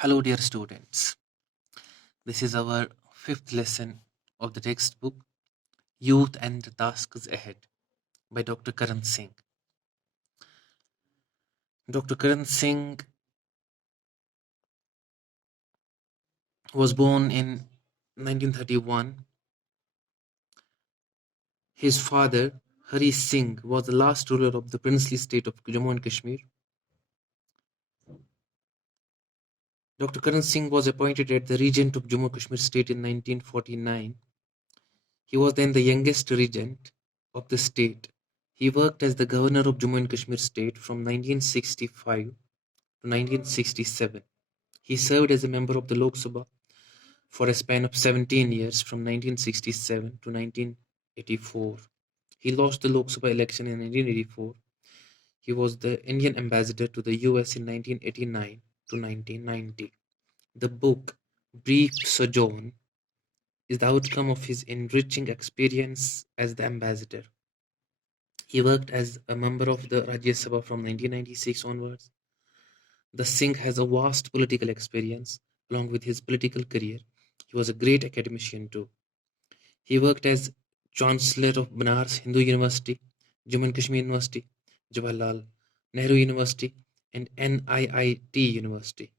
Hello, dear students. This is our fifth lesson of the textbook Youth and the Tasks Ahead by Dr. Karan Singh. Dr. Karan Singh was born in 1931. His father, Hari Singh, was the last ruler of the princely state of Jammu and Kashmir. Dr. Karan Singh was appointed as the regent of Jammu and Kashmir state in 1949. He was then the youngest regent of the state. He worked as the governor of Jammu and Kashmir state from 1965 to 1967. He served as a member of the Lok Sabha for a span of 17 years from 1967 to 1984. He lost the Lok Sabha election in 1984. He was the Indian ambassador to the US in 1989 to 1990. The book Brief Sojourn is the outcome of his enriching experience as the ambassador. He worked as a member of the Rajya Sabha from 1996 onwards. The Singh has a vast political experience along with his political career. He was a great academician too. He worked as Chancellor of Banaras Hindu University, Jammu and Kashmir University, Jawaharlal Nehru University, and NIIT University.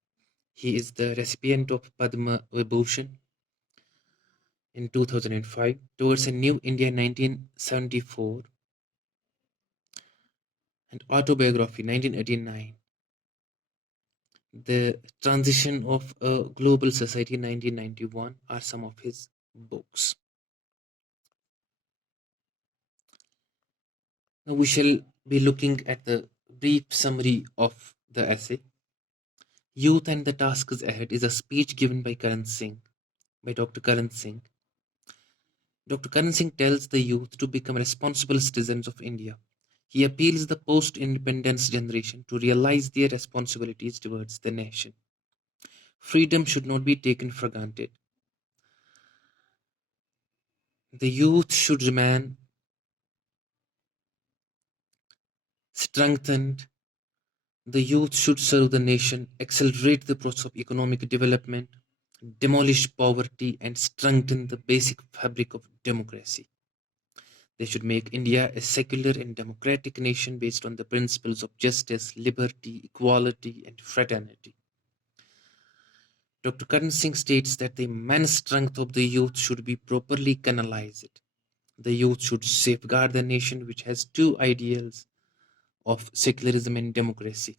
He is the recipient of Padma Vibhushan in 2005 towards a New India in 1974 and Autobiography 1989. The Transition of a Global Society 1991 are some of his books. Now we shall be looking at the brief summary of the essay. Youth and the Tasks Ahead is a speech given by Dr. Karan Singh. Dr. Karan Singh tells the youth to become responsible citizens of India. He appeals the post-independence generation to realize their responsibilities towards the nation. Freedom should not be taken for granted. The youth should remain strengthened. The youth should serve the nation, accelerate the process of economic development, demolish poverty, and strengthen the basic fabric of democracy. They should make India a secular and democratic nation based on the principles of justice, liberty, equality, and fraternity. Dr. Karan Singh states that the immense strength of the youth should be properly canalized. The youth should safeguard the nation, which has two ideals of secularism and democracy.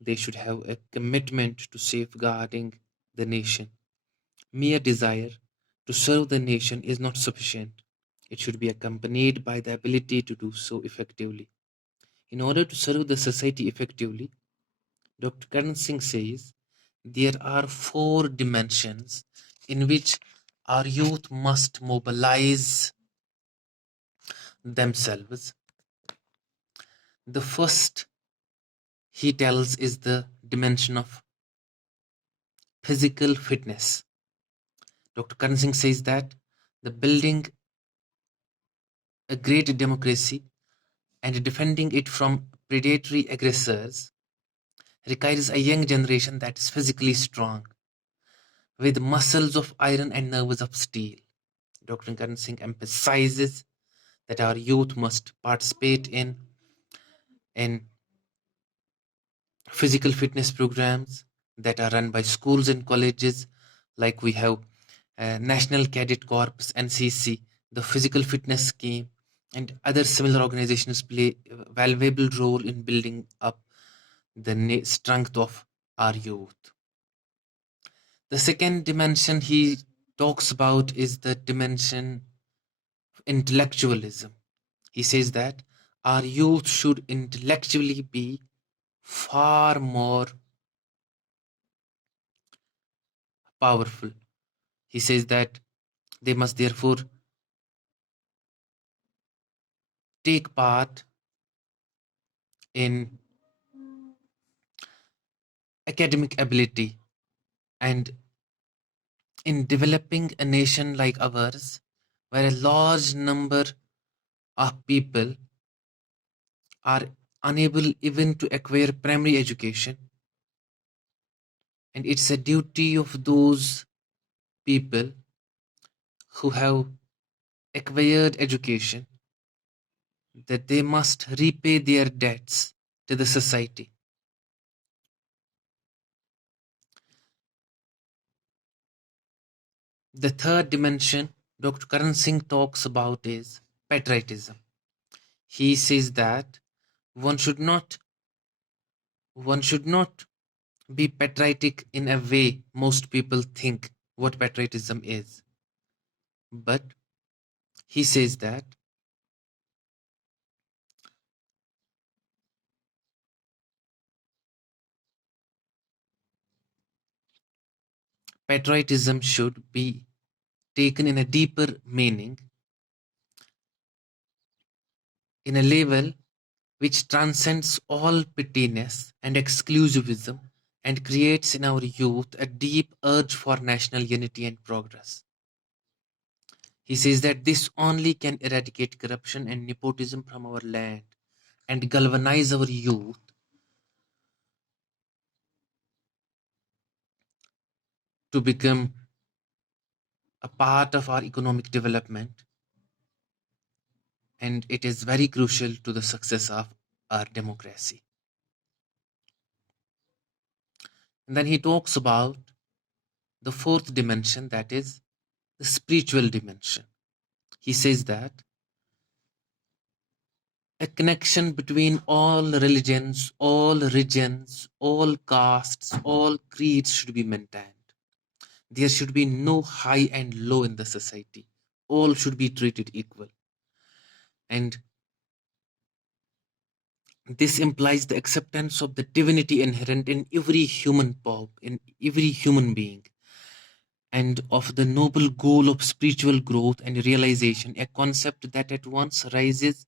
They should have a commitment to safeguarding the nation. Mere desire to serve the nation is not sufficient. It should be accompanied by the ability to do so effectively. In order to serve the society effectively, Dr. Karan Singh says there are four dimensions in which our youth must mobilize themselves. The first, he tells, is the dimension of physical fitness. Dr. Karan Singh says that the building a great democracy and defending it from predatory aggressors requires a young generation that is physically strong, with muscles of iron and nerves of steel. Dr. Karan Singh emphasizes that our youth must participate in physical fitness programs that are run by schools and colleges, like we have National Cadet Corps, NCC, the Physical Fitness Scheme, and other similar organizations play a valuable role in building up the strength of our youth. The second dimension he talks about is the dimension of intellectualism. He says that our youth should intellectually be far more powerful. He says that they must therefore take part in academic ability and in developing a nation like ours, where a large number of people are unable even to acquire primary education. And it's a duty of those people who have acquired education that they must repay their debts to the society. The third dimension Dr. Karan Singh talks about is patriotism. He says that one should not one should not be patriotic in a way most people think what patriotism is. But he says that patriotism should be taken in a deeper meaning, in a level which transcends all pettiness and exclusivism and creates in our youth a deep urge for national unity and progress. He says that this only can eradicate corruption and nepotism from our land and galvanize our youth to become a part of our economic development, and it is very crucial to the success of our democracy. And then he talks about the fourth dimension, that is the spiritual dimension. He says that a connection between all religions, all regions, all castes, all creeds should be maintained. There should be no high and low in the society. All should be treated equal. And this implies the acceptance of the divinity inherent in every human in every human being, and of the noble goal of spiritual growth and realization, a concept that at once raises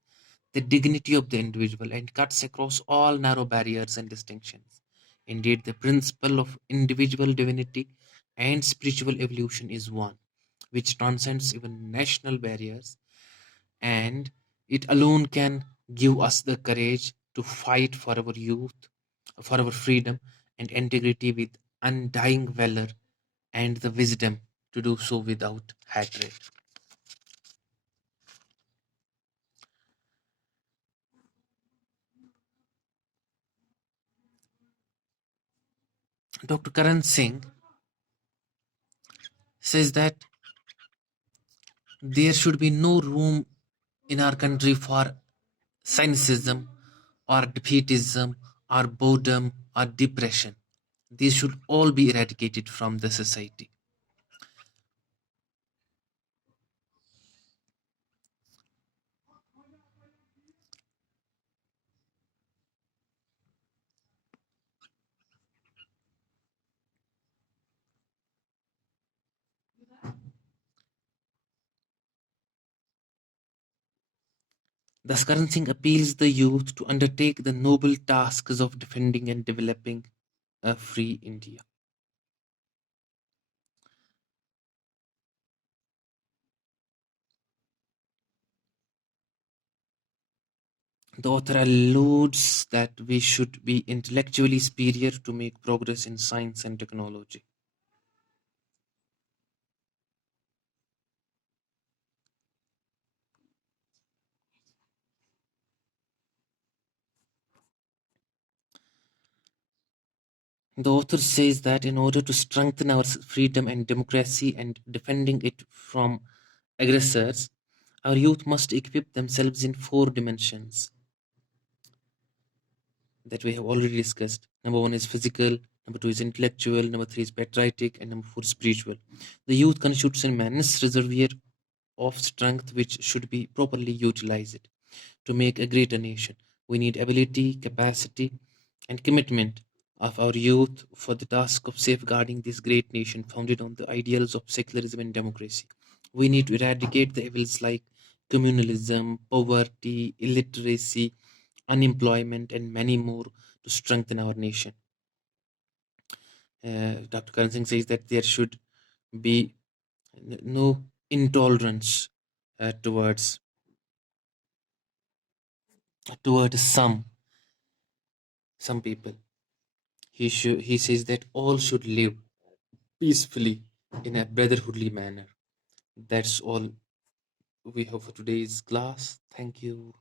the dignity of the individual and cuts across all narrow barriers and distinctions. Indeed, the principle of individual divinity and spiritual evolution is one which transcends even national barriers, and it alone can give us the courage to fight for our youth, for our freedom and integrity with undying valor and the wisdom to do so without hatred. Dr. Karan Singh says that there should be no room in our country for cynicism or defeatism or boredom or depression. These should all be eradicated from the society. Thus, Karan Singh appeals the youth to undertake the noble tasks of defending and developing a free India. The author alludes that we should be intellectually superior to make progress in science and technology. The author says that in order to strengthen our freedom and democracy and defending it from aggressors, our youth must equip themselves in four dimensions that we have already discussed. Number one is physical, number two is intellectual, number three is patriotic, and number four spiritual. The youth constitutes an immense reservoir of strength which should be properly utilized to make a greater nation. We need ability, capacity, and commitment of our youth for the task of safeguarding this great nation founded on the ideals of secularism and democracy. We need to eradicate the evils like communalism, poverty, illiteracy, unemployment, and many more to strengthen our nation. Dr. Karan Singh says that there should be no intolerance towards some people. He says that all should live peacefully in a brotherhoodly manner. That's all we have for today's class. Thank you.